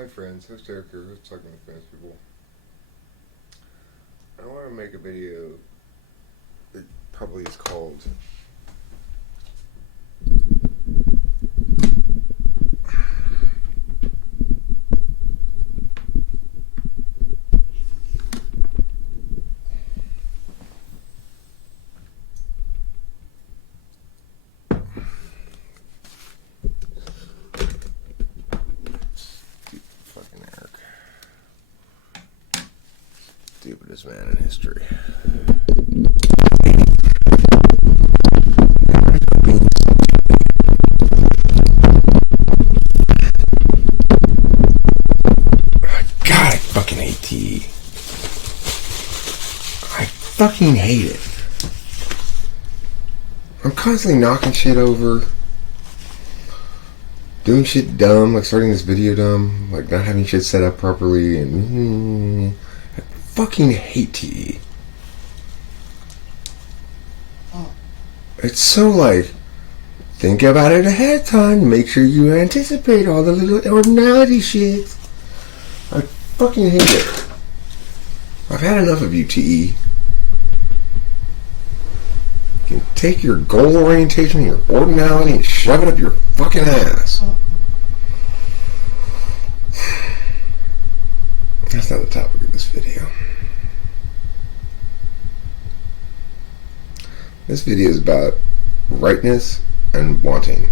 Hi friends, host Eric here, host Talking with Famous People. I want to make a video that probably is called fucking Eric. Stupidest man in history. God, I fucking hate tea. I fucking hate it. I'm constantly knocking shit over, doing shit dumb, like starting this video dumb, like not having shit set up properly, and I fucking hate tea. It's so like, think about it ahead of time, make sure you anticipate all the little ordinality shit. I fucking hate it. I've had enough of you, TE. You can take your goal orientation, your ordinality, and shove it up your fucking ass. That's not the topic of this video. This video is about rightness and wanting.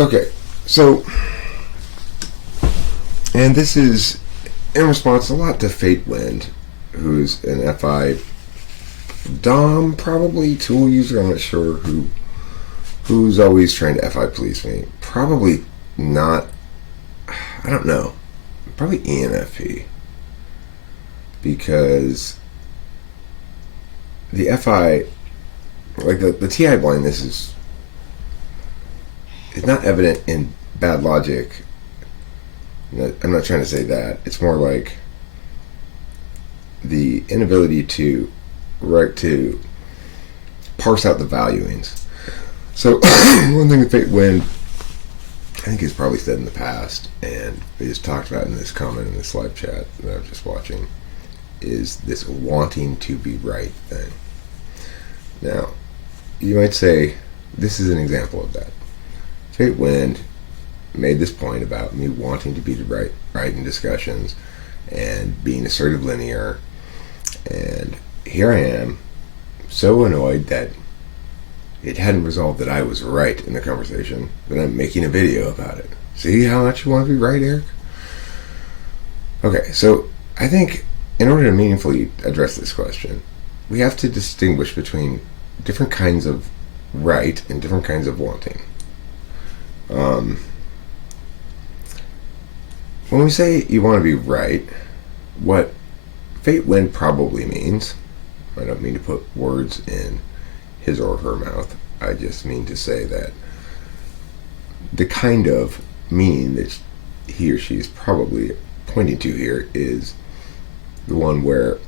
Okay, so, and this is in response a lot to Fate Wind, who's an FI Dom, probably tool user. I'm not sure who's always trying to FI police me. Probably not. I don't know. Probably ENFP, because the FI, like the TI blindness is not evident in bad logic. I'm not trying to say that. It's more like the inability to parse out the valuings. So one thing that Fate Wind, I think he's probably said in the past, and he just talked about in this comment in this live chat that I was just watching, is this wanting to be right thing. Now, you might say, this is an example of that. Fate Wind made this point about me wanting to be right in discussions and being assertive linear, and here I am, so annoyed that it hadn't resolved that I was right in the conversation, that I'm making a video about it. See how much you want to be right, Eric? Okay, so I think in order to meaningfully address this question, we have to distinguish between different kinds of right and different kinds of wanting. When we say you want to be right, what Fate Wind probably means, I don't mean to put words in his or her mouth, I just mean to say that the kind of meaning that he or she is probably pointing to here is the one where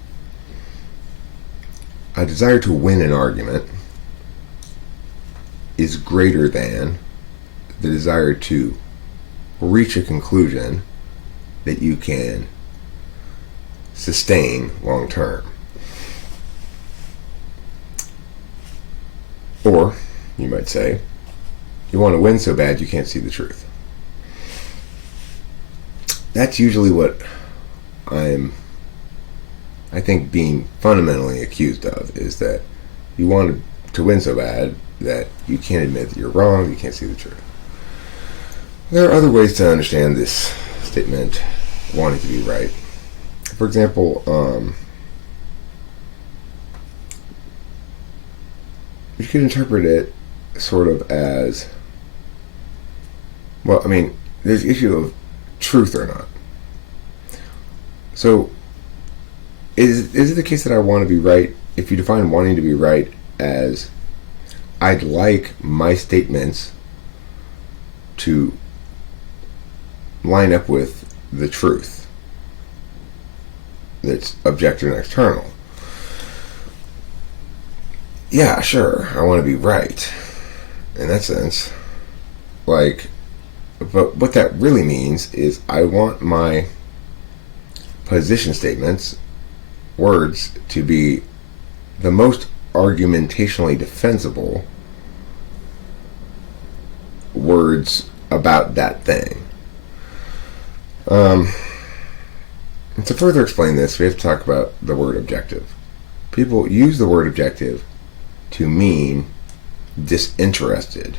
a desire to win an argument is greater than the desire to reach a conclusion that you can sustain long term. Or, you might say, you want to win so bad you can't see the truth. That's usually what I think being fundamentally accused of, is that you want to win so bad that you can't admit that you're wrong, you can't see the truth. There are other ways to understand this statement, wanting to be right. For example, you could interpret it sort of as, well, I mean, there's the issue of truth or not. So, is it the case that I want to be right? If you define wanting to be right as, I'd like my statements to line up with the truth that's objective and external. Yeah, sure, I want to be right in that sense. like, but what that really means is I want my position statements, words, to be the most argumentationally defensible words about that thing. And to further explain this, we have to talk about the word objective. People use the word objective to mean disinterested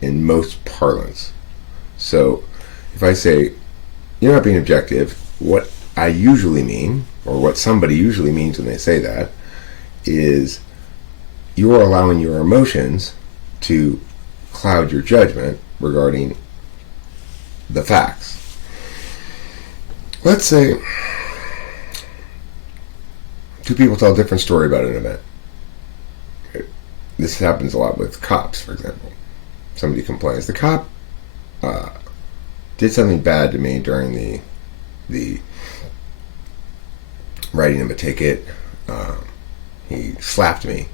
in most parlance. So if I say, you're not being objective, what I usually mean, or what somebody usually means when they say that, is you're allowing your emotions to cloud your judgment regarding the facts. Let's say two people tell a different story about an event. This happens a lot with cops, for example. Somebody complains, the cop did something bad to me during the writing him a ticket. He slapped me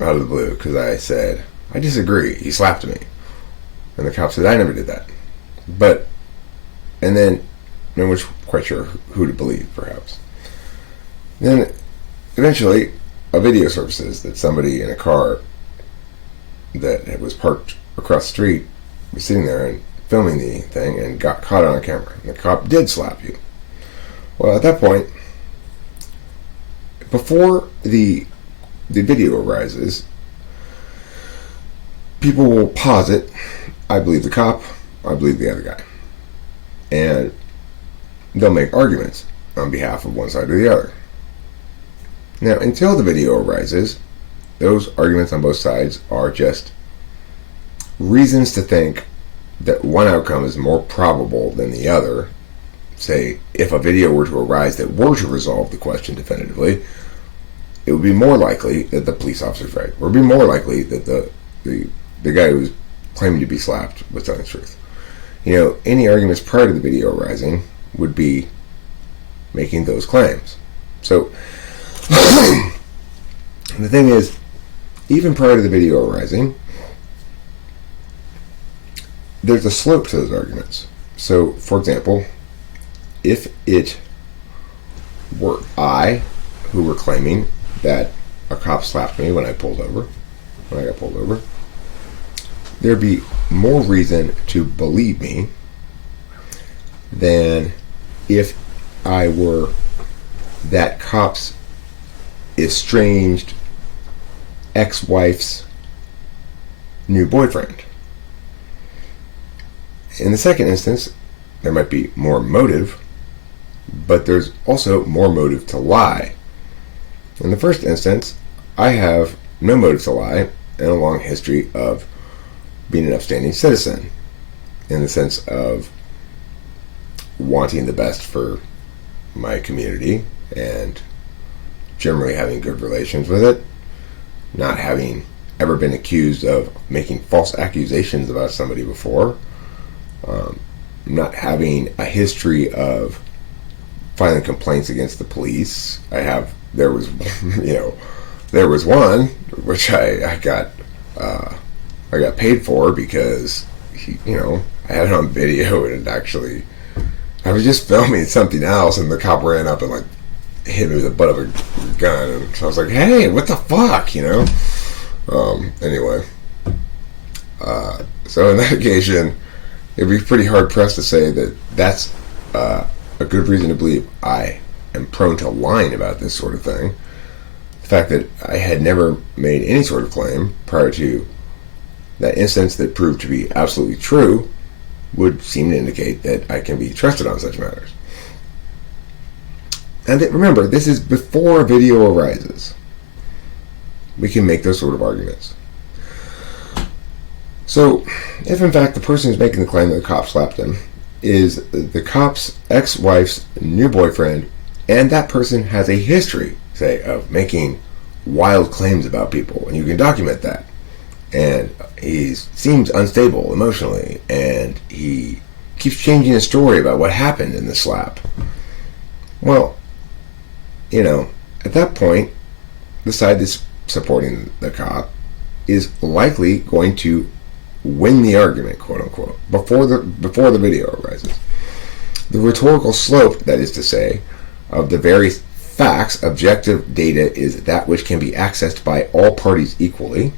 out of the blue because I said, I disagree, he slapped me. And the cop said, I never did that. And then no one's quite sure who to believe, perhaps. Then eventually a video surfaces that somebody in a car that was parked across the street was sitting there and filming the thing and got caught on camera. And the cop did slap you. Well, at that point, before the video arises, people will posit, I believe the cop, I believe the other guy. And they'll make arguments on behalf of one side or the other. Now, until the video arises, those arguments on both sides are just reasons to think that one outcome is more probable than the other. Say, if a video were to arise that were to resolve the question definitively, it would be more likely that the police officer's right. Or it would be more likely that the guy who was claiming to be slapped was telling the truth. You know, any arguments prior to the video arising would be making those claims. So, the thing is, even prior to the video arising, there's a slope to those arguments. So, for example, if it were I who were claiming that a cop slapped me when I got pulled over, there'd be more reason to believe me than if I were that cop's estranged ex-wife's new boyfriend. In the second instance, there might be more motive, but there's also more motive to lie. In the first instance, I have no motive to lie and a long history of being an upstanding citizen, in the sense of wanting the best for my community and generally having good relations with it, not having ever been accused of making false accusations about somebody before, not having a history of filing complaints against the police. There was one which I got paid for because I had it on video, and I was just filming something else, and the cop ran up and like hit me with the butt of a gun, and so I was like, hey, what the fuck, anyway, so on that occasion, it'd be pretty hard pressed to say that that's a good reason to believe I am prone to lying about this sort of thing. The fact that I had never made any sort of claim prior to that instance that proved to be absolutely true would seem to indicate that I can be trusted on such matters. And remember, this is before a video arises. We can make those sort of arguments. So, if in fact the person who's making the claim that the cop slapped him is the cop's ex-wife's new boyfriend, and that person has a history, say, of making wild claims about people, and you can document that, and he seems unstable emotionally, and he keeps changing his story about what happened in the slap, well, at that point, the side that's supporting the cop is likely going to win the argument, quote unquote, before the video arises. The rhetorical slope, that is to say, of the various facts, objective data, is that which can be accessed by all parties equally.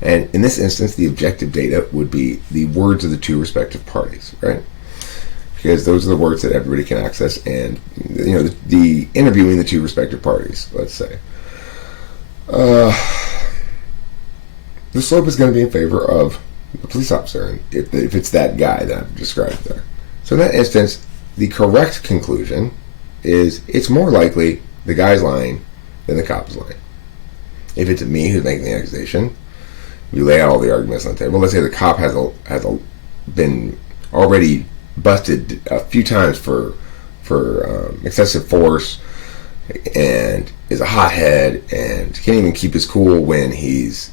And in this instance, the objective data would be the words of the two respective parties, right? Because those are the words that everybody can access, and the interviewing the two respective parties, let's say. The slope is going to be in favor of the police officer, if it's that guy that I've described there. So in that instance, the correct conclusion is it's more likely the guy's lying than the cop is lying. If it's me who's making the accusation, we lay out all the arguments on the table. Let's say the cop has been already busted a few times for excessive force, and is a hothead, and can't even keep his cool when he's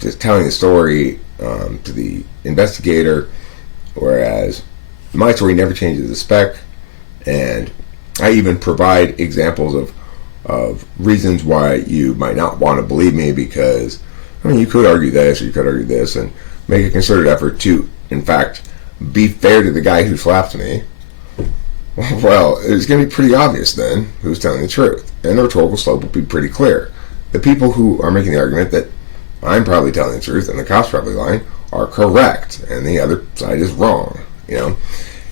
just telling the story to the investigator, whereas my story never changes the spec, and I even provide examples of reasons why you might not want to believe me, because you could argue this, or you could argue this, and make a concerted effort to, in fact, be fair to the guy who slapped me. Well, it's going to be pretty obvious then who's telling the truth, and the rhetorical slope will be pretty clear. The people who are making the argument that I'm probably telling the truth and the cop's probably lying are correct, and the other side is wrong.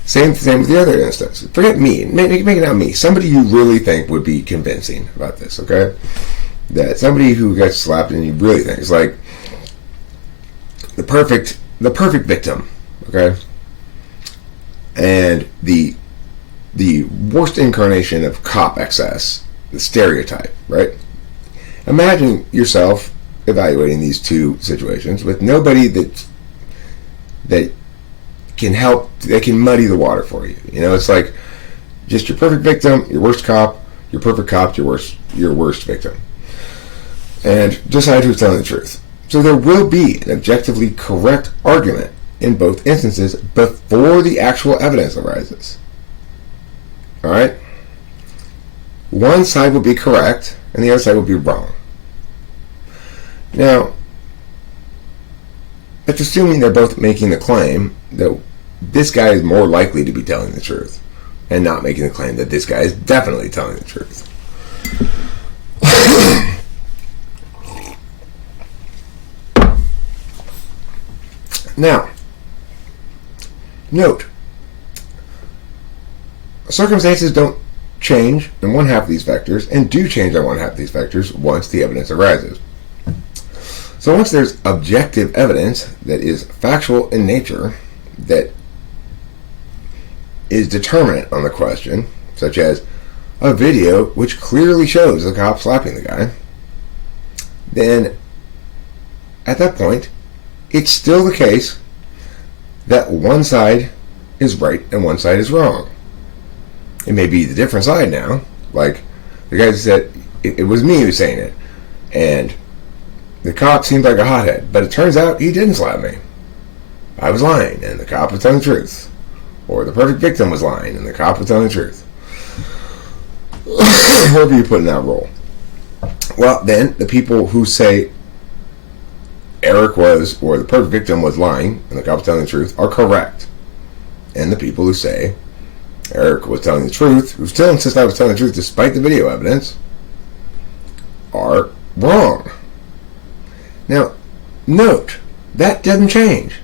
Same with the other instance. Forget me. Make it not me. Somebody you really think would be convincing about this, okay? That somebody who gets slapped and you really think is like the perfect victim, okay? And the worst incarnation of cop excess, the stereotype, right? Imagine yourself evaluating these two situations with nobody that can help, that can muddy the water for you. It's like just your perfect victim, your worst cop, your perfect cop, your worst victim. And decide who's telling the truth. So there will be an objectively correct argument in both instances before the actual evidence arises. Alright? One side will be correct and the other side will be wrong. Now, that's assuming they're both making the claim that this guy is more likely to be telling the truth, and not making the claim that this guy is definitely telling the truth. Now, note, circumstances don't change in one half of these vectors, and do change on one half of these vectors once the evidence arises. So once there's objective evidence that is factual in nature, that is determinate on the question, such as a video which clearly shows the cop slapping the guy, then at that point, it's still the case that one side is right and one side is wrong. It may be the different side now, like the guy said, it was me who was saying it, and the cop seemed like a hothead, but it turns out he didn't slap me. I was lying, and the cop was telling the truth. Or the perfect victim was lying, and the cop was telling the truth. However you put in that role. Well, then, the people who say Eric was, or the perfect victim was lying, and the cop was telling the truth, are correct. And the people who say Eric was telling the truth, who still insist I was telling the truth despite the video evidence, are wrong. Now, note, that doesn't change.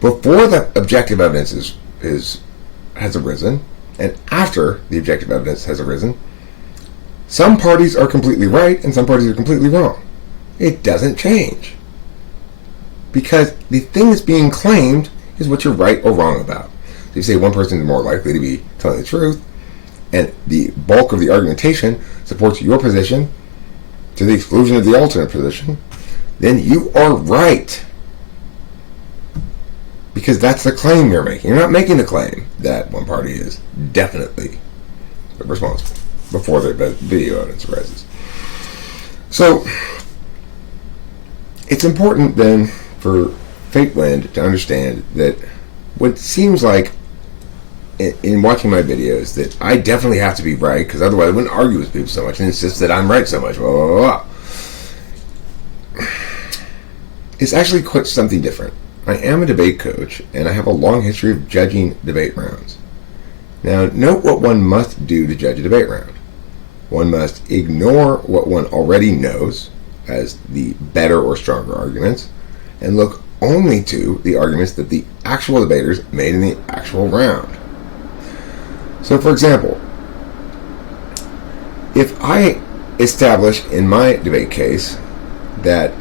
Before the objective evidence has arisen, and after the objective evidence has arisen, some parties are completely right and some parties are completely wrong. It doesn't change. Because the thing that's being claimed is what you're right or wrong about. So you say one person is more likely to be telling the truth, and the bulk of the argumentation supports your position to the exclusion of the alternate position, then you are right. Because that's the claim you're making. You're not making the claim that one party is definitely responsible before the video evidence arises. So, it's important then for Fate Wind to understand that what seems like in watching my videos that I definitely have to be right, because otherwise I wouldn't argue with people so much and insist that I'm right so much, blah, blah, blah, blah. is actually quite something different. I am a debate coach, and I have a long history of judging debate rounds. Now, note what one must do to judge a debate round. One must ignore what one already knows as the better or stronger arguments, and look only to the arguments that the actual debaters made in the actual round. So, for example, if I establish in my debate case that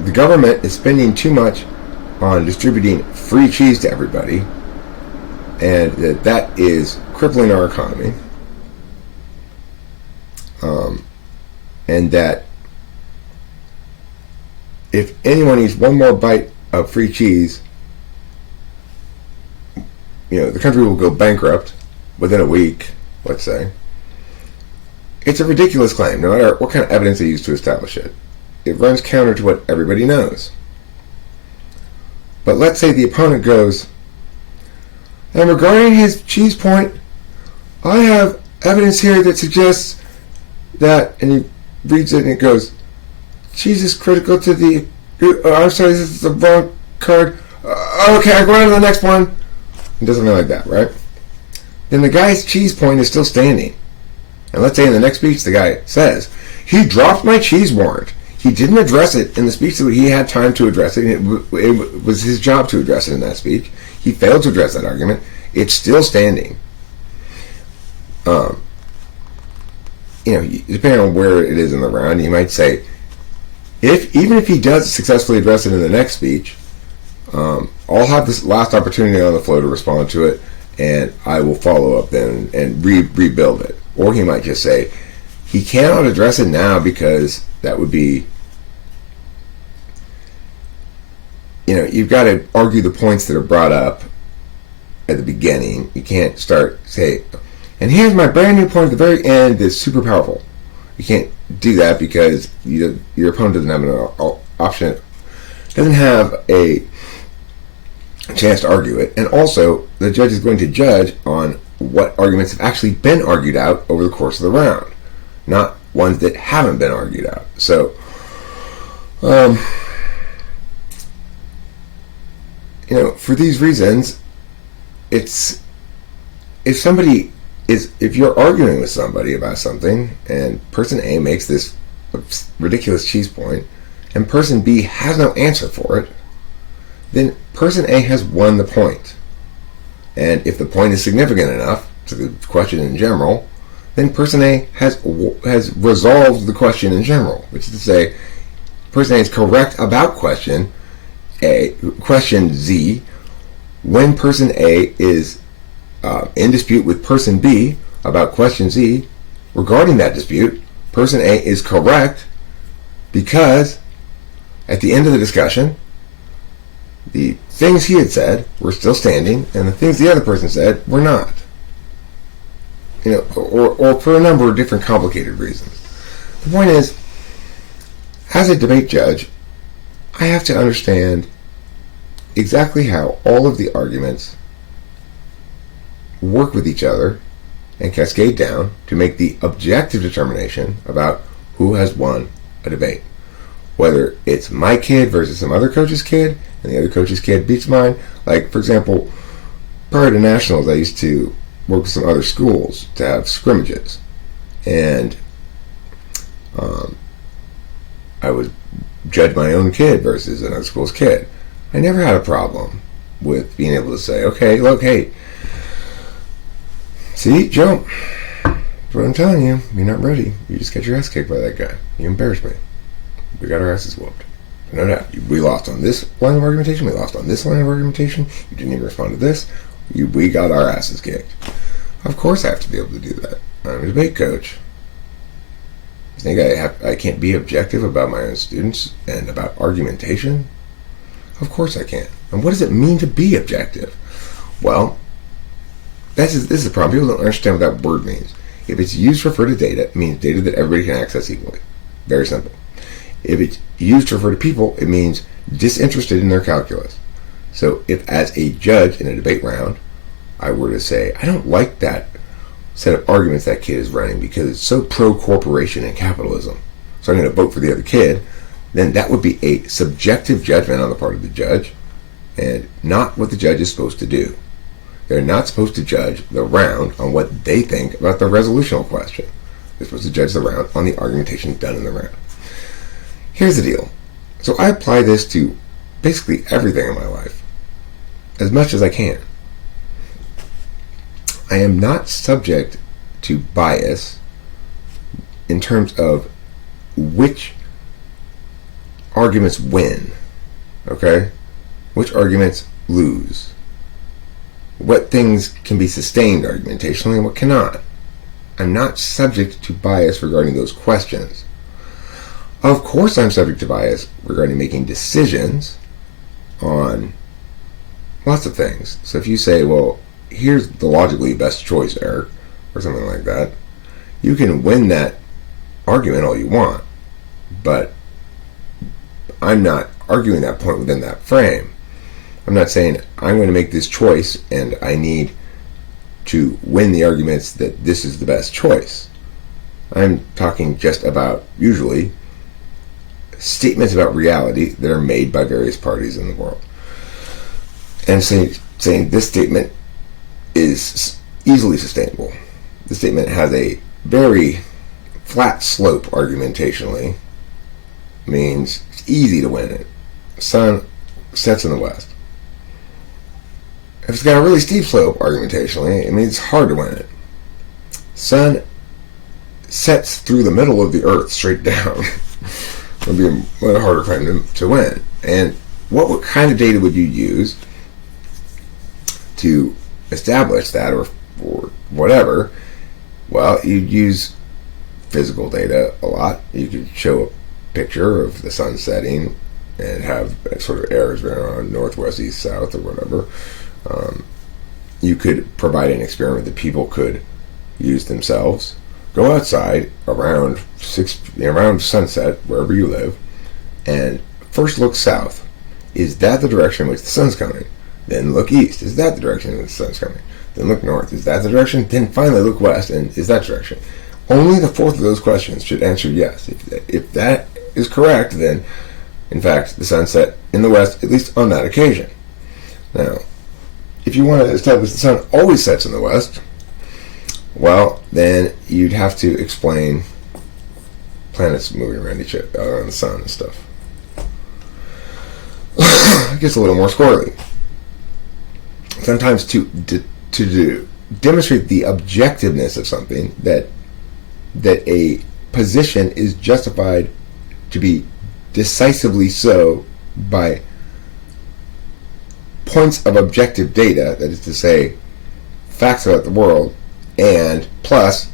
the government is spending too much on distributing free cheese to everybody, and that is crippling our economy, and that if anyone eats one more bite of free cheese, the country will go bankrupt within a week, let's say. It's a ridiculous claim, no matter what kind of evidence they use to establish it. It runs counter to what everybody knows. But let's say the opponent goes, and regarding his cheese point, I have evidence here that suggests that, and he reads it and it goes, cheese is critical to the, I'm sorry, this is the wrong card. Okay, I go on to the next one. It doesn't mean like that, right? Then the guy's cheese point is still standing. And let's say in the next speech the guy says, he dropped my cheese warrant. He didn't address it in the speech so he had time to address it. It was his job to address it in that speech. He failed to address that argument. It's still standing. Depending on where it is in the round, you might say, even if he does successfully address it in the next speech, I'll have this last opportunity on the floor to respond to it, and I will follow up then and rebuild it. Or he might just say, he cannot address it now because that would be, you've got to argue the points that are brought up at the beginning. You can't say, and here's my brand new point at the very end that's super powerful. You can't do that because your opponent doesn't have an option, doesn't have a chance to argue it. And also, the judge is going to judge on what arguments have actually been argued out over the course of the round, not ones that haven't been argued out. So, for these reasons, if you're arguing with somebody about something and person A makes this ridiculous cheese point and person B has no answer for it, then person A has won the point. And if the point is significant enough to the question in general, then person A has resolved the question in general, which is to say, person A is correct about question Z, when person A is in dispute with person B about question Z. Regarding that dispute, person A is correct because at the end of the discussion, the things he had said were still standing, and the things the other person said were not. Or for a number of different complicated reasons. The point is, as a debate judge, I have to understand exactly how all of the arguments work with each other and cascade down to make the objective determination about who has won a debate. Whether it's my kid versus some other coach's kid, and the other coach's kid beats mine. Like, for example, prior to nationals, I used to work with some other schools to have scrimmages. And I would judge my own kid versus another school's kid. I never had a problem with being able to say, okay, look, hey, see, Joe, that's what I'm telling you. You're not ready. You just got your ass kicked by that guy. You embarrassed me. We got our asses whooped. No doubt. We lost on this line of argumentation. We lost on this line of argumentation. You didn't even respond to this. We got our asses kicked. Of course I have to be able to do that. I'm a debate coach. You think I can't be objective about my own students and about argumentation? Of course I can. And what does it mean to be objective? Well, this is the problem. People don't understand what that word means. If it's used to refer to data, it means data that everybody can access equally. Very simple. If it's used to refer to people, it means disinterested in their calculus. So if as a judge in a debate round, I were to say, I don't like that set of arguments that kid is running because it's so pro-corporation and capitalism, so I'm going to vote for the other kid, then that would be a subjective judgment on the part of the judge and not what the judge is supposed to do. They're not supposed to judge the round on what they think about the resolutional question. They're supposed to judge the round on the argumentation done in the round. Here's the deal. So I apply this to basically everything in my life, as much as I can. I am not subject to bias in terms of which arguments win, okay? Which arguments lose. What things can be sustained argumentationally and what cannot. I'm not subject to bias regarding those questions. Of course I'm subject to bias regarding making decisions on lots of things. So if you say, well, here's the logically best choice, Eric, or something like that, you can win that argument all you want, but I'm not arguing that point within that frame. I'm not saying I'm going to make this choice and I need to win the arguments that this is the best choice. I'm talking just about, usually, statements about reality that are made by various parties in the world. And saying this statement is easily sustainable. This statement has a very flat slope argumentationally, means it's easy to win it. Sun sets in the west. If it's got a really steep slope argumentationally, it means it's hard to win it. Sun sets through the middle of the earth straight down. It would be a lot harder claim to win. And what kind of data would you use to establish that, or whatever? Well, you'd use physical data a lot. You could show a picture of the sun setting and have sort of errors around northwest, east, south, or whatever. You could provide an experiment that people could use themselves. Go outside around sunset, wherever you live, and first look south. Is that the direction in which the sun's coming? Then look east. Is that the direction in which the sun's coming? Then look north. Is that the direction? Then finally look west, and is that direction? Only the fourth of those questions should answer yes. If that is correct, then, in fact, the sun set in the west, at least on that occasion. Now, if you want to establish the sun always sets in the west, well, then you'd have to explain planets moving around around the sun and stuff. It gets a little more squirrely. Sometimes to demonstrate the objectiveness of something, that a position is justified to be decisively so by points of objective data, that is to say, facts about the world, and plus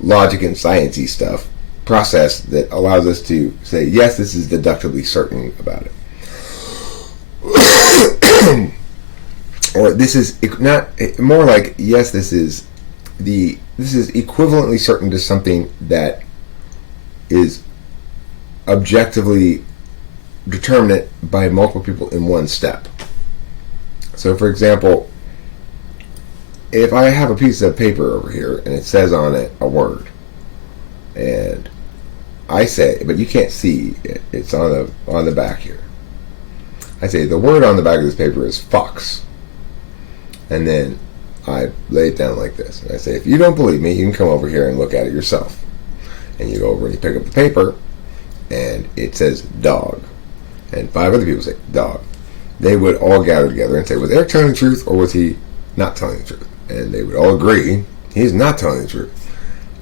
logic and sciencey stuff, process that allows us to say, yes, this is deductively certain about it. Or this is not, more like, yes, this is equivalently certain to something that is objectively determinate by multiple people in one step. So, for example, if I have a piece of paper over here and it says on it a word, and I say, but you can't see it, it's on the back here. I say the word on the back of this paper is fox, and then I lay it down like this, and I say, if you don't believe me, you can come over here and look at it yourself. And you go over and you pick up the paper, and it says dog, and 5 other people say dog. They would all gather together and say, was Eric telling the truth, or was he not telling the truth? And they would all agree he's not telling the truth.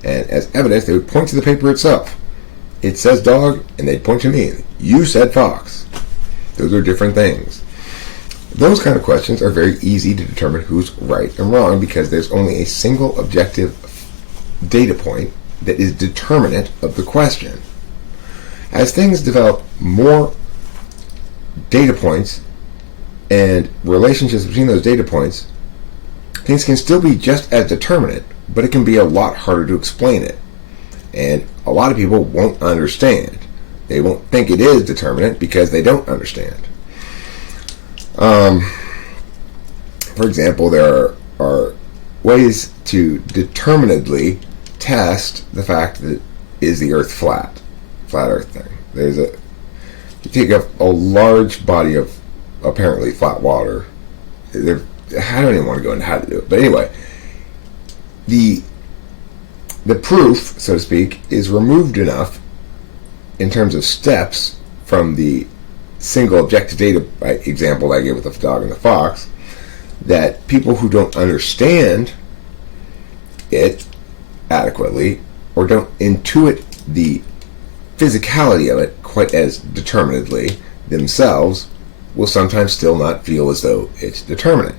And as evidence, they would point to the paper itself. It says dog, and they'd point to me. You said fox. Those are different things. Those kind of questions are very easy to determine who's right and wrong, because there's only a single objective data point that is determinant of the question. As things develop more data points and relationships between those data points, things can still be just as determinate, but it can be a lot harder to explain it. And a lot of people won't understand. They won't think it is determinate because they don't understand. For example, there are ways to determinedly test the fact that is the earth flat earth thing. You take a large body of apparently flat water. I don't even want to go into how to do it, but anyway, the proof, so to speak, is removed enough in terms of steps from the single objective data example I gave with the dog and the fox, that people who don't understand it adequately or don't intuit the physicality of it quite as determinedly themselves will sometimes still not feel as though it's determinate.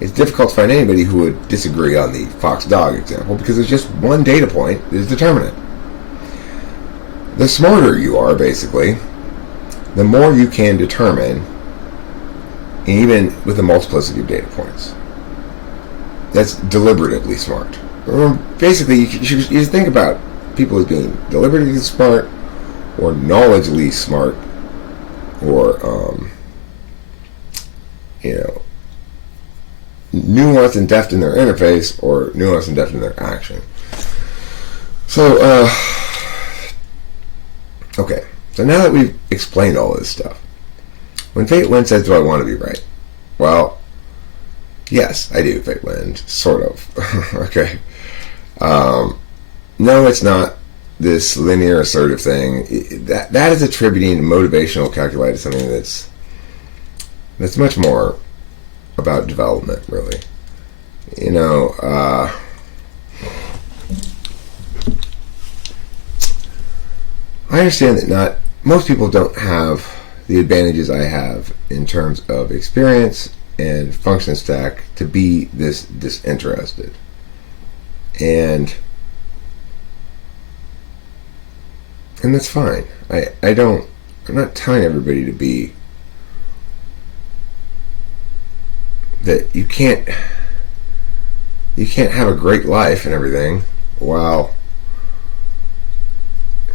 It's difficult to find anybody who would disagree on the fox-dog example because it's just one data point that is determinate. The smarter you are, basically, the more you can determine, even with a multiplicity of data points. That's deliberatively smart. Basically, you should think about people as being deliberatively smart, or knowledgeably smart, or nuanced and deft in their interface, or nuanced and deft in their action. So, okay. So now that we've explained all this stuff, when Fate Wind says, do I want to be right? Well, yes, I do, Fate Wind. Sort of. Okay. No, it's not this linear assertive thing. That is attributing motivational calculi to something that's much more about development, really. I understand that most people don't have the advantages I have in terms of experience and function stack to be this disinterested. And that's fine. I'm not telling everybody to be that you can't have a great life and everything while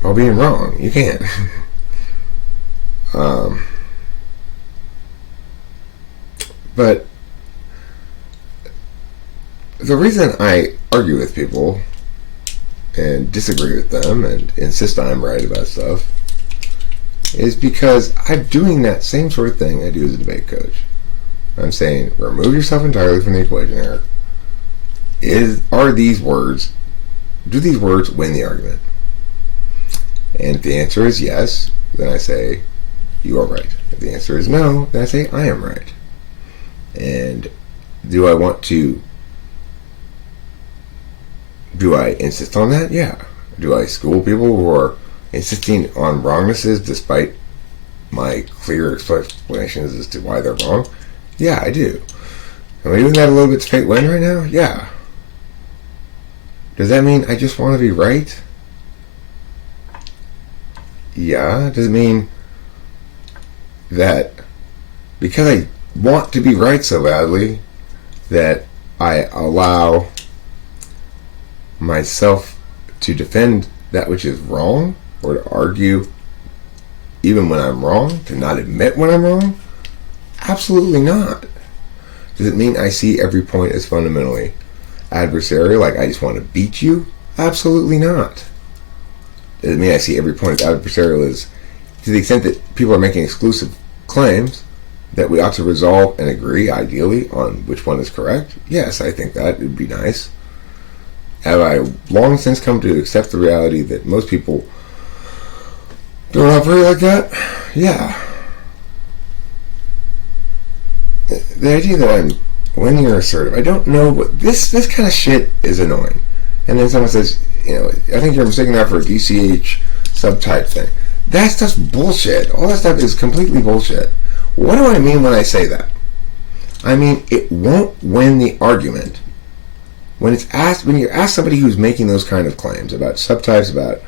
being wrong. You can't. But the reason I argue with people and disagree with them and insist I'm right about stuff is because I'm doing that same sort of thing I do as a debate coach. I'm saying, remove yourself entirely from the equation here. Do these words win the argument? And if the answer is yes, then I say, you are right. If the answer is no, then I say, I am right. And do I insist on that? Yeah. Do I school people who are insisting on wrongnesses despite my clear explanations as to why they're wrong? Yeah, I do. Am I doing that a little bit to Fate Wind right now? Yeah. Does that mean I just want to be right? Yeah. Does it mean that because I want to be right so badly that I allow myself to defend that which is wrong, or to argue even when I'm wrong, to not admit when I'm wrong? Absolutely not. Does it mean I see every point as fundamentally adversarial, like I just want to beat you? Absolutely not. Does it mean I see every point as adversarial as, to the extent that people are making exclusive claims, that we ought to resolve and agree, ideally, on which one is correct? Yes, I think that would be nice. Have I long since come to accept the reality that most people don't operate like that? Yeah. The idea that I'm linear assertive, I don't know what this kind of shit is annoying. And then someone says, I think you're mistaking that for a DCH subtype thing. That's just bullshit. All that stuff is completely bullshit. What do I mean when I say that? I mean, it won't win the argument when you ask somebody who's making those kind of claims about subtypes, about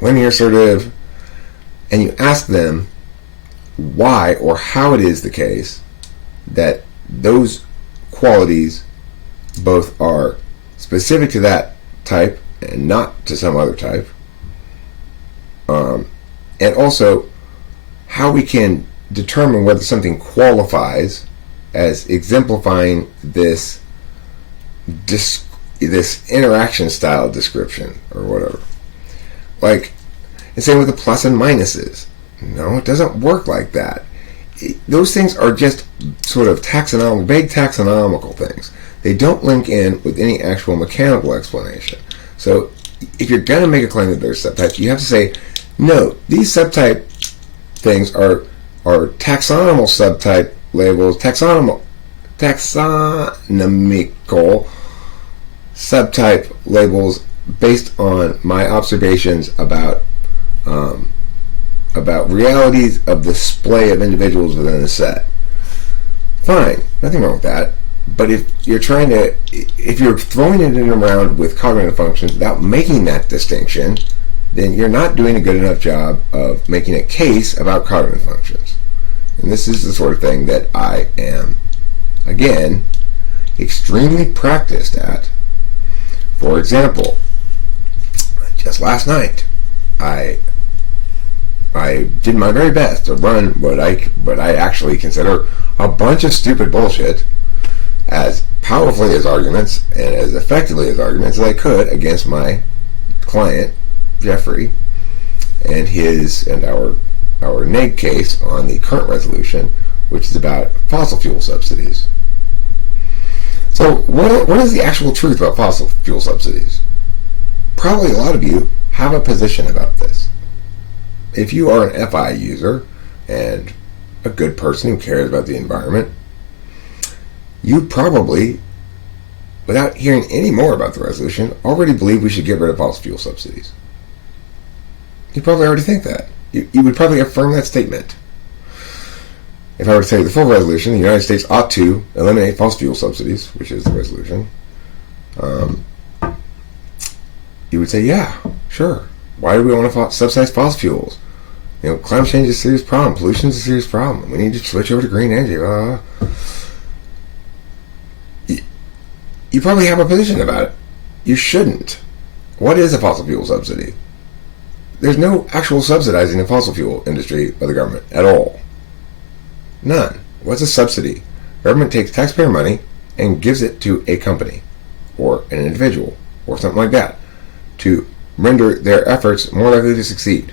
linear assertive, and you ask them why or how it is the case that those qualities both are specific to that type and not to some other type, and also how we can determine whether something qualifies as exemplifying this interaction style description or whatever. Like, And same with the plus and minuses. No, it doesn't work like that. Those things are just sort of vague taxonomical things. They don't link in with any actual mechanical explanation. So if you're going to make a claim that there's subtypes, you have to say, no, these subtype things are taxonomical subtype labels, taxonomical subtype labels based on my observations about realities of the display of individuals within a set. Fine, nothing wrong with that. But if you're throwing it in around with cognitive functions without making that distinction, then you're not doing a good enough job of making a case about cognitive functions. And this is the sort of thing that I am, again, extremely practiced at. For example, just last night, I did my very best to run what I actually consider a bunch of stupid bullshit as powerfully as arguments and as effectively as arguments as I could against my client, Jeffrey, and our neg case on the current resolution, which is about fossil fuel subsidies. So what is the actual truth about fossil fuel subsidies? Probably a lot of you have a position about this. If you are an FI user and a good person who cares about the environment, you probably, without hearing any more about the resolution, already believe we should get rid of fossil fuel subsidies. You probably already think that. You would probably affirm that statement. If I were to say the full resolution, the United States ought to eliminate fossil fuel subsidies, which is the resolution, you would say, yeah, sure. Why do we want to subsidize fossil fuels? Climate change is a serious problem. Pollution is a serious problem. We need to switch over to green energy. You probably have a position about it. You shouldn't. What is a fossil fuel subsidy? There's no actual subsidizing the fossil fuel industry by the government at all. None. What's a subsidy? Government takes taxpayer money and gives it to a company or an individual or something like that to render their efforts more likely to succeed.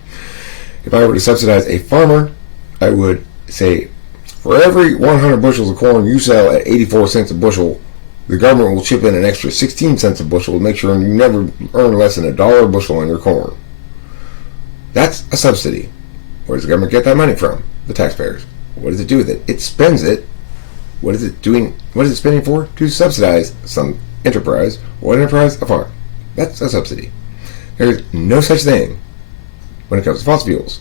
If I were to subsidize a farmer, I would say, for every 100 bushels of corn you sell at 84 cents a bushel, the government will chip in an extra 16 cents a bushel to make sure you never earn less than $1 a bushel on your corn. That's a subsidy. Where does the government get that money from? The taxpayers. What does it do with it? It spends it. What is it doing? What is it spending for? To subsidize some enterprise. What enterprise? A farm. That's a subsidy. There's no such thing when it comes to fossil fuels.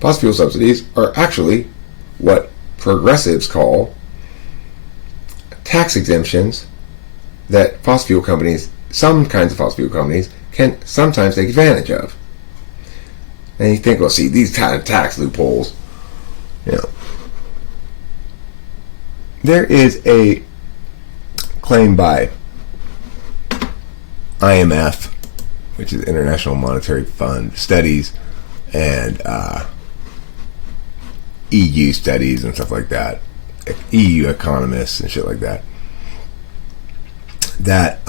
Fossil fuel subsidies are actually what progressives call tax exemptions that fossil fuel companies, some kinds of fossil fuel companies, can sometimes take advantage of. And you think, well, see, these tax loopholes, there is a claim by IMF, which is International Monetary Fund studies, and EU studies and stuff like that, EU economists and shit like that, that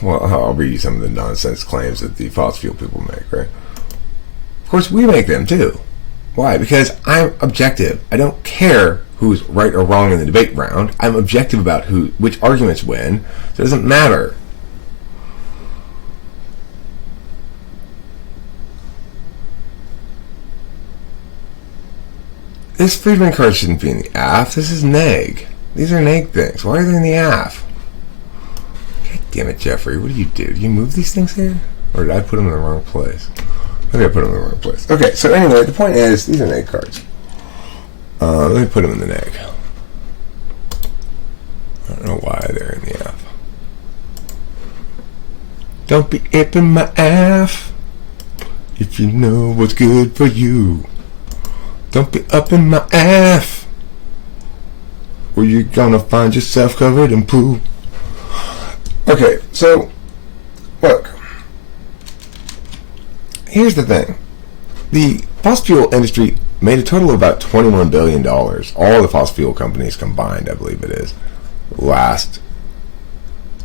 well, I'll read you some of the nonsense claims that the fossil fuel people make, right? Of course, we make them too. Why? Because I'm objective. I don't care who's right or wrong in the debate round. I'm objective about which arguments win. So it doesn't matter. This Friedman card shouldn't be in the AF. This is neg. These are neg things. Why are they in the AF? God damn it, Jeffrey. What do? Did you move these things here? Or did I put them in the wrong place? Maybe I put them in the wrong place. Okay, so anyway, the point is, these are neg cards. Let me put them in the neg. I don't know why they're in the AF. Don't be upping my AF if you know what's good for you. Don't be upping my AF or you're gonna find yourself covered in poo. Okay, so look. Here's the thing. The fossil fuel industry made a total of about $21 billion. All the fossil fuel companies combined, I believe it is, last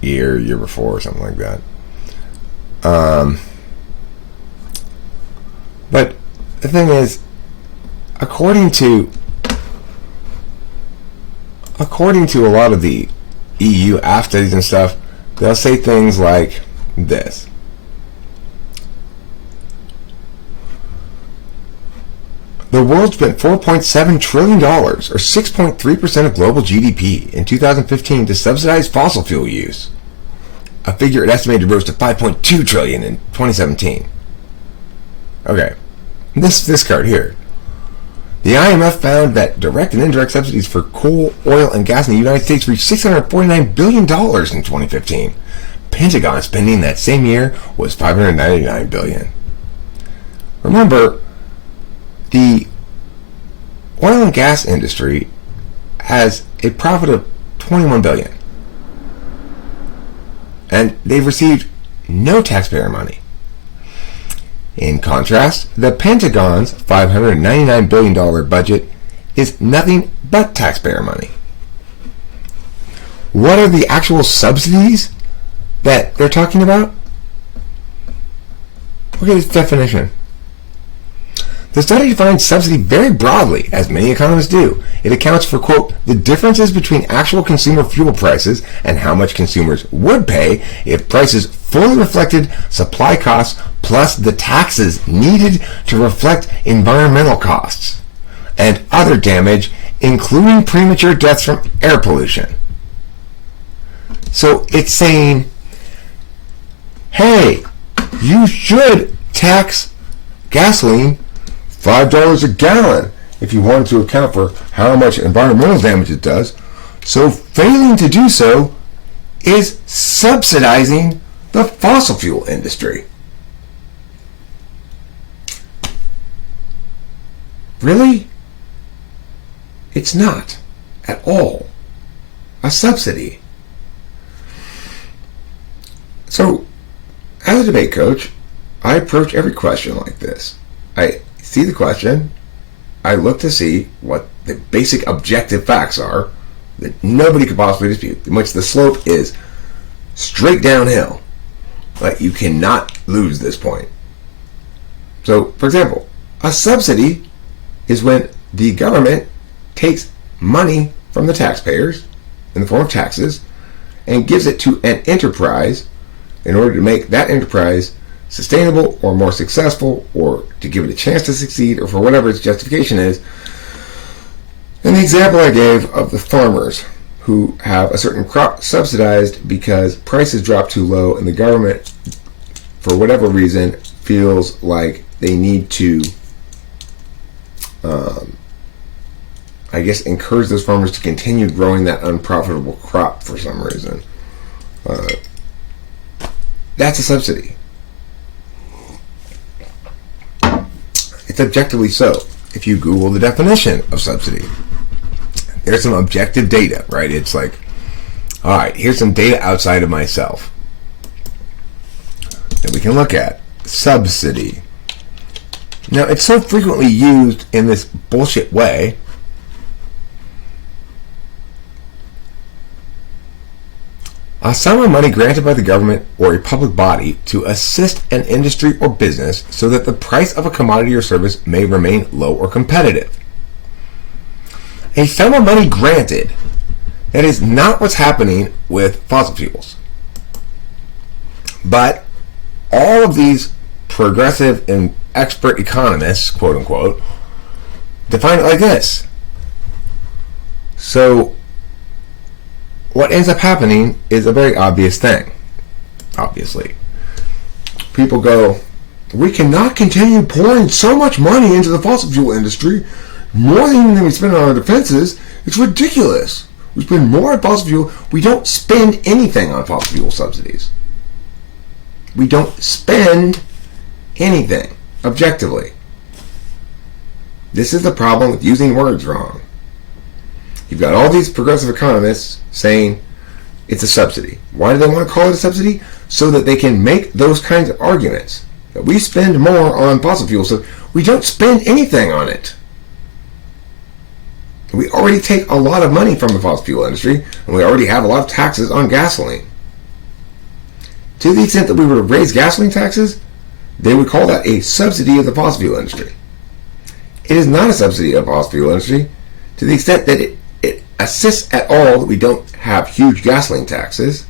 year before, or something like that. But the thing is, according to a lot of the EU app studies and stuff, they'll say things like this. The world spent $4.7 trillion, or 6.3% of global GDP, in 2015 to subsidize fossil fuel use. A figure it estimated rose to $5.2 trillion in 2017. Okay, this card here. The IMF found that direct and indirect subsidies for coal, oil, and gas in the United States reached $649 billion in 2015. Pentagon spending that same year was $599 billion. Remember, the oil and gas industry has a profit of $21 billion. And they've received no taxpayer money. In contrast, the Pentagon's $599 billion budget is nothing but taxpayer money. What are the actual subsidies that they're talking about? Look at this definition. The study defines subsidy very broadly, as many economists do. It accounts for, quote, the differences between actual consumer fuel prices and how much consumers would pay if prices fully reflected supply costs plus the taxes needed to reflect environmental costs and other damage, including premature deaths from air pollution. So it's saying, hey, you should tax gasoline $5 a gallon if you wanted to account for how much environmental damage it does. So failing to do so is subsidizing the fossil fuel industry. Really? It's not at all a subsidy. So, as a debate coach, I approach every question like this. I see the question, I look to see what the basic objective facts are that nobody could possibly dispute, in which the slope is straight downhill. Like, you cannot lose this point. So, for example, a subsidy is when the government takes money from the taxpayers in the form of taxes and gives it to an enterprise in order to make that enterprise sustainable or more successful, or to give it a chance to succeed, or for whatever its justification is. And the example I gave of the farmers who have a certain crop subsidized because prices drop too low and the government, for whatever reason, feels like they need to encourage those farmers to continue growing that unprofitable crop for some reason. That's a subsidy. It's objectively so. If you Google the definition of subsidy, there's some objective data, right? It's like, all right, here's some data outside of myself that we can look at. Subsidy. Now, it's so frequently used in this bullshit way. A sum of money granted by the government or a public body to assist an industry or business so that the price of a commodity or service may remain low or competitive. A sum of money granted. That is not what's happening with fossil fuels. But all of these progressive and expert economists, quote unquote, define it like this. So what ends up happening is a very obvious thing. Obviously. People go, we cannot continue pouring so much money into the fossil fuel industry, more than we spend on our defenses. It's ridiculous. We spend more on fossil fuel. We don't spend anything on fossil fuel subsidies. We don't spend anything, objectively. This is the problem with using words wrong. You've got all these progressive economists saying it's a subsidy. Why do they want to call it a subsidy? So that they can make those kinds of arguments. That we spend more on fossil fuels, so we don't spend anything on it. We already take a lot of money from the fossil fuel industry, and we already have a lot of taxes on gasoline. To the extent that we were to raise gasoline taxes, they would call that a subsidy of the fossil fuel industry. It is not a subsidy of the fossil fuel industry to the extent that it assists at all that we don't have huge gasoline taxes.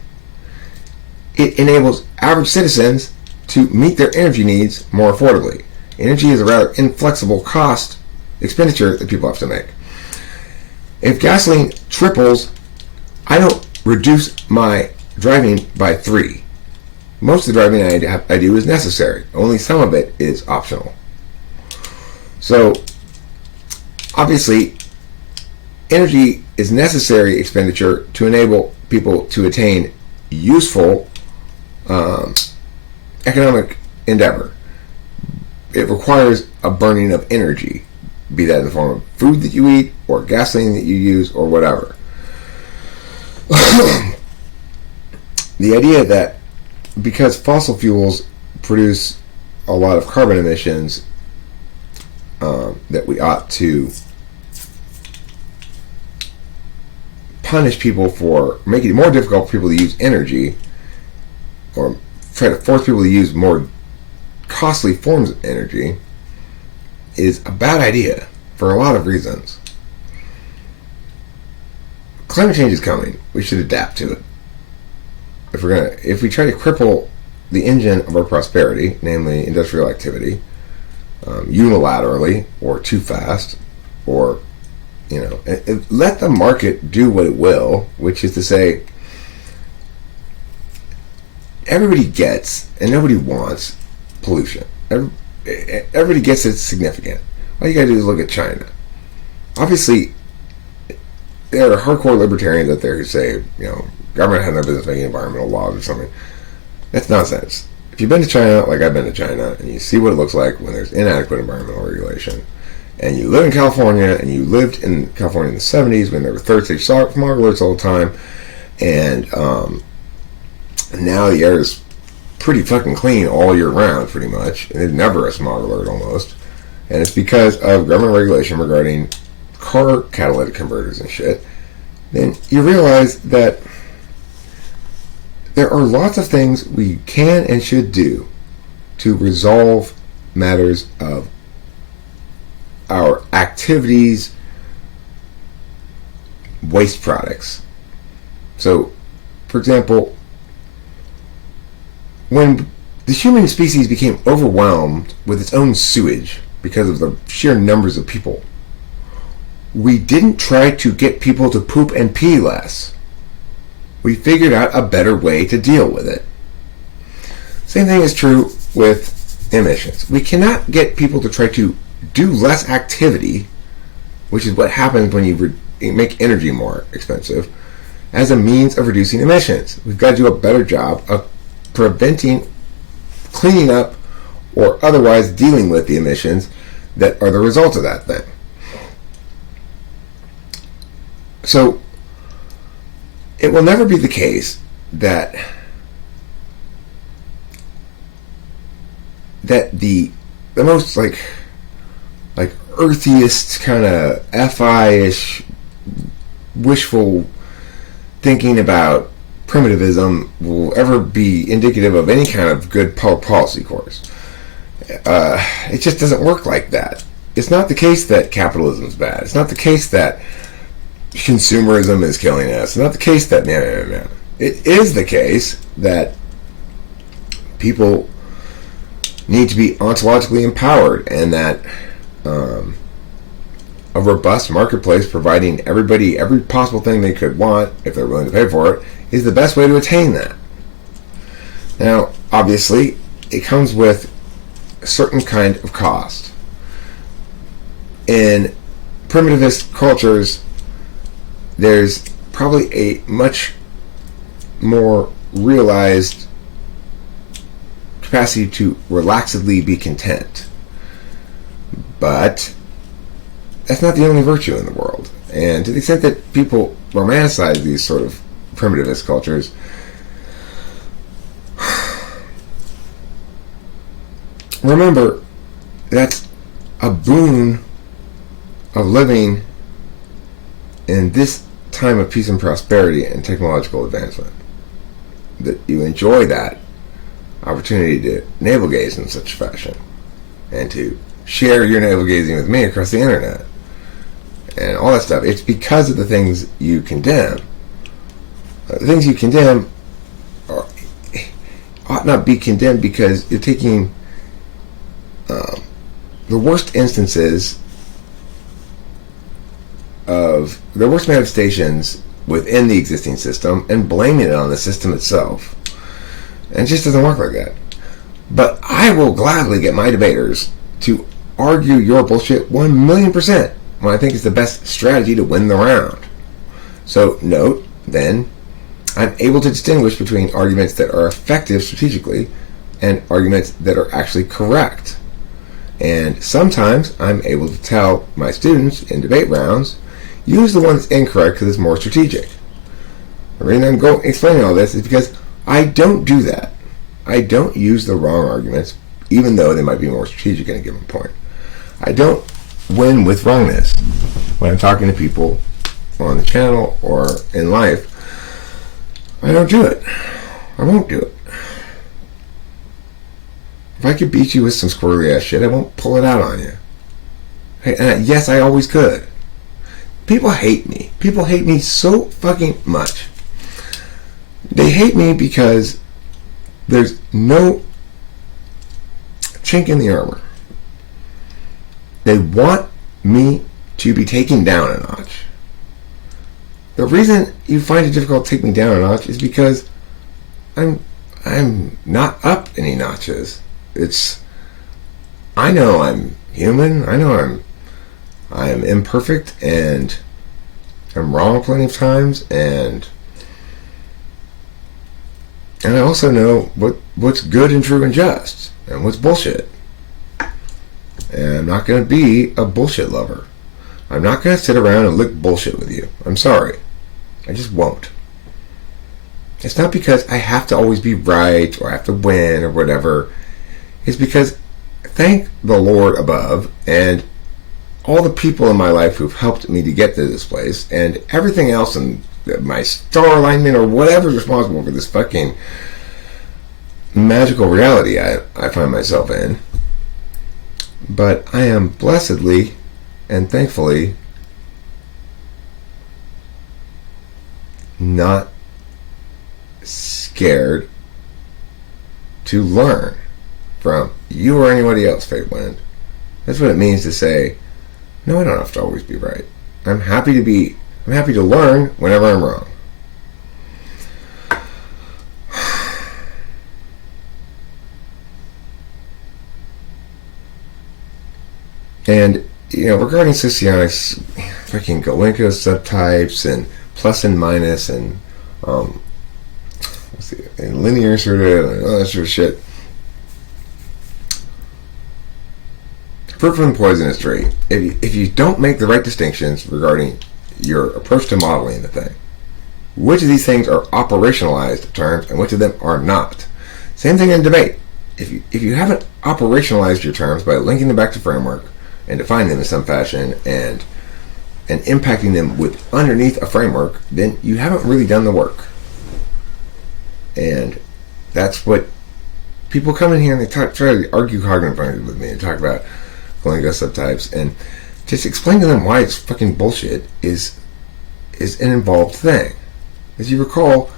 It enables average citizens to meet their energy needs more affordably. Energy is a rather inflexible cost expenditure that people have to make. If gasoline triples, I don't reduce my driving by 3. Most of the driving I do is necessary. Only some of it is optional. So, obviously, energy is necessary expenditure to enable people to attain useful economic endeavor. It requires a burning of energy, be that in the form of food that you eat, or gasoline that you use, or whatever. The idea that because fossil fuels produce a lot of carbon emissions, that we ought to punish people for making it more difficult for people to use energy, or try to force people to use more costly forms of energy, is a bad idea for a lot of reasons. Climate change is coming. We should adapt to it. If we try to cripple the engine of our prosperity, namely industrial activity, unilaterally or too fast, or let the market do what it will, which is to say, everybody gets and nobody wants pollution. Everybody gets it's significant. All you gotta do is look at China. Obviously, there are hardcore libertarians out there who say, government has no business making environmental laws or something. That's nonsense. If you've been to China, like I've been to China, and you see what it looks like when there's inadequate environmental regulation, and you live in California, and you lived in California in the 70s when there were third stage smog alerts all the time, and now the air is pretty fucking clean all year round, pretty much, and there's never a smog alert almost, and it's because of government regulation regarding car catalytic converters and shit. Then you realize that there are lots of things we can and should do to resolve matters of our activities, waste products. So, for example, when the human species became overwhelmed with its own sewage because of the sheer numbers of people, we didn't try to get people to poop and pee less. We figured out a better way to deal with it. Same thing is true with emissions. We cannot get people to try to do less activity, which is what happens when you make energy more expensive, as a means of reducing emissions. We've got to do a better job of preventing, cleaning up, or otherwise dealing with the emissions that are the result of that thing. So, it will never be the case that the most like earthiest kind of FI-ish wishful thinking about primitivism will ever be indicative of any kind of good public policy course. It just doesn't work like that. It's not the case that capitalism is bad. It's not the case that consumerism is killing us. It's not the case that It is the case that people need to be ontologically empowered, and that a robust marketplace providing everybody every possible thing they could want, if they're willing to pay for it, is the best way to attain that. Now, obviously, it comes with a certain kind of cost. In primitivist cultures, there's probably a much more realized capacity to relaxedly be content. But that's not the only virtue in the world. And to the extent that people romanticize these sort of primitivist cultures, remember, that's a boon of living in this time of peace and prosperity and technological advancement. That you enjoy that opportunity to navel gaze in such fashion and to share your navel gazing with me across the internet and all that stuff. It's because of the things you condemn. The things you condemn ought not be condemned because you're taking the worst instances of the worst manifestations within the existing system and blaming it on the system itself. And it just doesn't work like that. But I will gladly get my debaters to argue your bullshit 1,000,000% when I think it's the best strategy to win the round. So note, then, I'm able to distinguish between arguments that are effective strategically and arguments that are actually correct. And sometimes I'm able to tell my students in debate rounds, use the one that's incorrect because it's more strategic. The reason I'm explaining all this is because I don't do that. I don't use the wrong arguments, even though they might be more strategic at a given point. I don't win with wrongness when I'm talking to people on the channel or in life. I don't do it. I won't do it. If I could beat you with some squirrely ass shit, I won't pull it out on you. And yes, I always could. People hate me. People hate me so fucking much. They hate me because there's no chink in the armor. They want me to be taken down a notch. The reason you find it difficult to take me down a notch is because I'm not up any notches. I know I'm human. I know I am imperfect and I'm wrong plenty of times, and I also know what's good and true and just and what's bullshit. And I'm not going to be a bullshit lover. I'm not going to sit around and lick bullshit with you. I'm sorry. I just won't. It's not because I have to always be right or I have to win or whatever. It's because, thank the Lord above and all the people in my life who've helped me to get to this place and everything else in my star alignment or whatever's responsible for this fucking magical reality I find myself in. But I am blessedly and thankfully not scared to learn from you or anybody else, Fate Wind. That's what it means to say, no, I don't have to always be right. I'm happy to learn whenever I'm wrong. And, regarding socionics, freaking Galenko subtypes and plus and minus and and linear sort of and all that sort of shit. Fruit from the poisonous tree. If you don't make the right distinctions regarding your approach to modeling the thing, which of these things are operationalized terms and which of them are not. Same thing in debate. If you haven't operationalized your terms by linking them back to framework and defining them in some fashion and impacting them with underneath a framework, then you haven't really done the work. And that's what people come in here and they try to argue cognitive functions with me and talk about Galenko subtypes, and just explain to them why it's fucking bullshit is an involved thing. As you recall,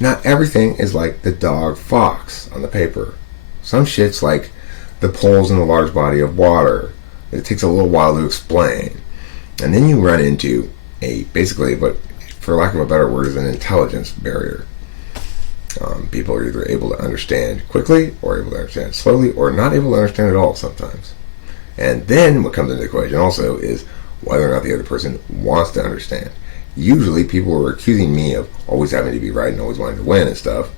not everything is like the dog fox on the paper. Some shit's like the poles in a large body of water. It takes a little while to explain. And then you run into basically, but for lack of a better word, is an intelligence barrier. People are either able to understand quickly, or able to understand slowly, or not able to understand at all sometimes. And then what comes into the equation also is whether or not the other person wants to understand. Usually people who are accusing me of always having to be right and always wanting to win and stuff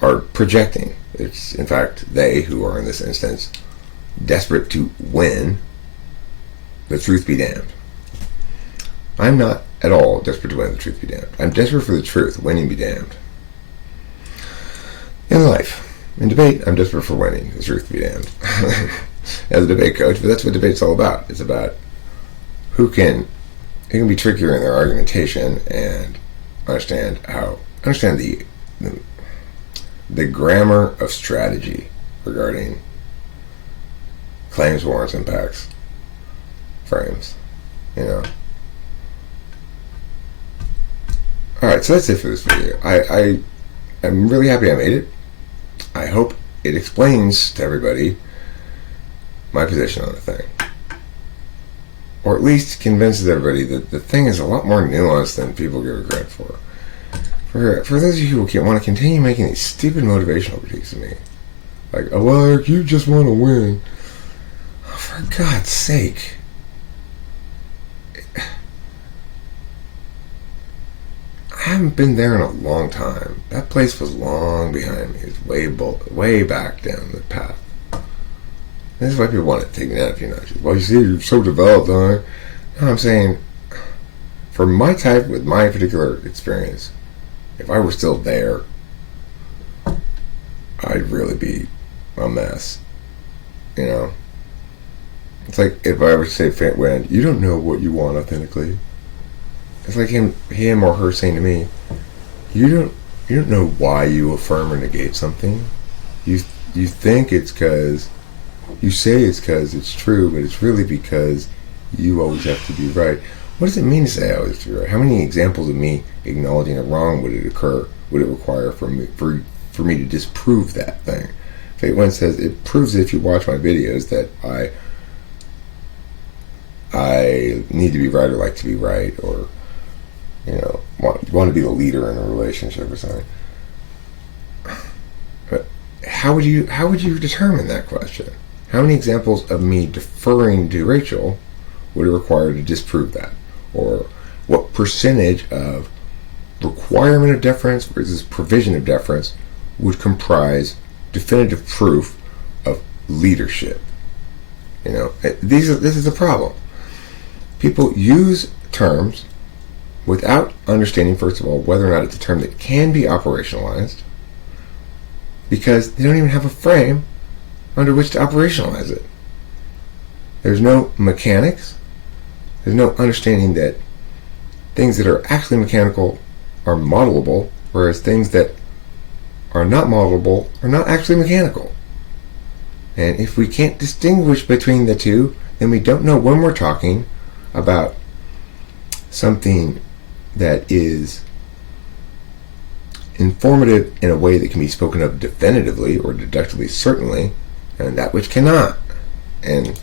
are projecting. It's, in fact, they who are in this instance desperate to win. The truth be damned. I'm not at all desperate to win, the truth be damned. I'm desperate for the truth, winning be damned. In life, in debate, I'm desperate for winning, the truth be damned. As a debate coach, but that's what debate's all about. It's about who can be trickier in their argumentation and understand the the grammar of strategy regarding claims, warrants, impacts, frames, you know. Alright, so that's it for this video. I'm really happy I made it. I hope it explains to everybody my position on the thing. Or at least convinces everybody that the thing is a lot more nuanced than people give it credit for. For those of you who want to continue making these stupid motivational critiques of me, like, oh, well, Eric, you just want to win. Oh, for God's sake. I haven't been there in a long time. That place was long behind me. It was way back down the path. This is why people want to take me down a few notches. Well, you see, you're so developed on it. No, I'm saying, for my type, with my particular experience, if I were still there, I'd really be a mess. You know? It's like if I ever say, when you don't know what you want authentically. It's like him or her saying to me, you don't know why you affirm or negate something. You think it's because, you say it's because it's true, but it's really because you always have to be right. What does it mean to say I always have to be right? How many examples of me acknowledging a wrong would it require for me to disprove that thing? Fate One says it proves that if you watch my videos that I need to be right or like to be right, or you know, want to be the leader in a relationship or something. But how would you determine that question? How many examples of me deferring to Rachel would it require to disprove that? Or what percentage of requirement of deference versus provision of deference would comprise definitive proof of leadership? You know, this is the problem. People use terms without understanding, first of all, whether or not it's a term that can be operationalized, because they don't even have a frame under which to operationalize it. There's no mechanics. There's no understanding that things that are actually mechanical are modelable, whereas things that are not modelable are not actually mechanical. And if we can't distinguish between the two, then we don't know when we're talking about something that is informative in a way that can be spoken of definitively or deductively certainly, and that which cannot. And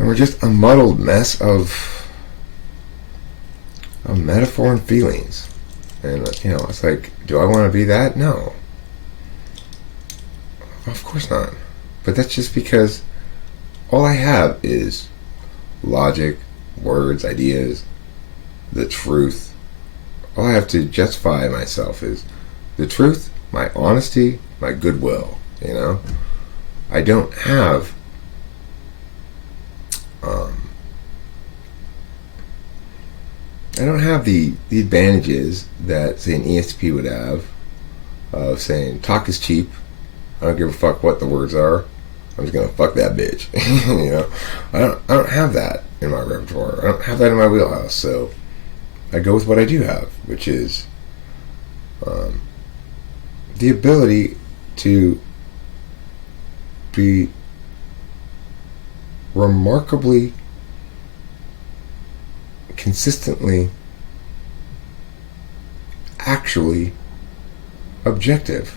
we're just a muddled mess of metaphor and feelings. And you know, it's like, do I want to be that? No. Of course not. But that's just because all I have is logic, words, ideas, the truth. All I have to justify myself is the truth, my honesty, my goodwill, you know? I don't have the advantages that, say, an ESP would have of saying talk is cheap. I don't give a fuck what the words are. I'm just gonna fuck that bitch. You know, I don't have that in my repertoire. I don't have that in my wheelhouse. So I go with what I do have, which is the ability to be remarkably consistently actually objective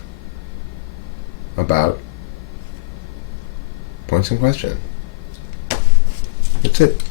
about points in question. That's it.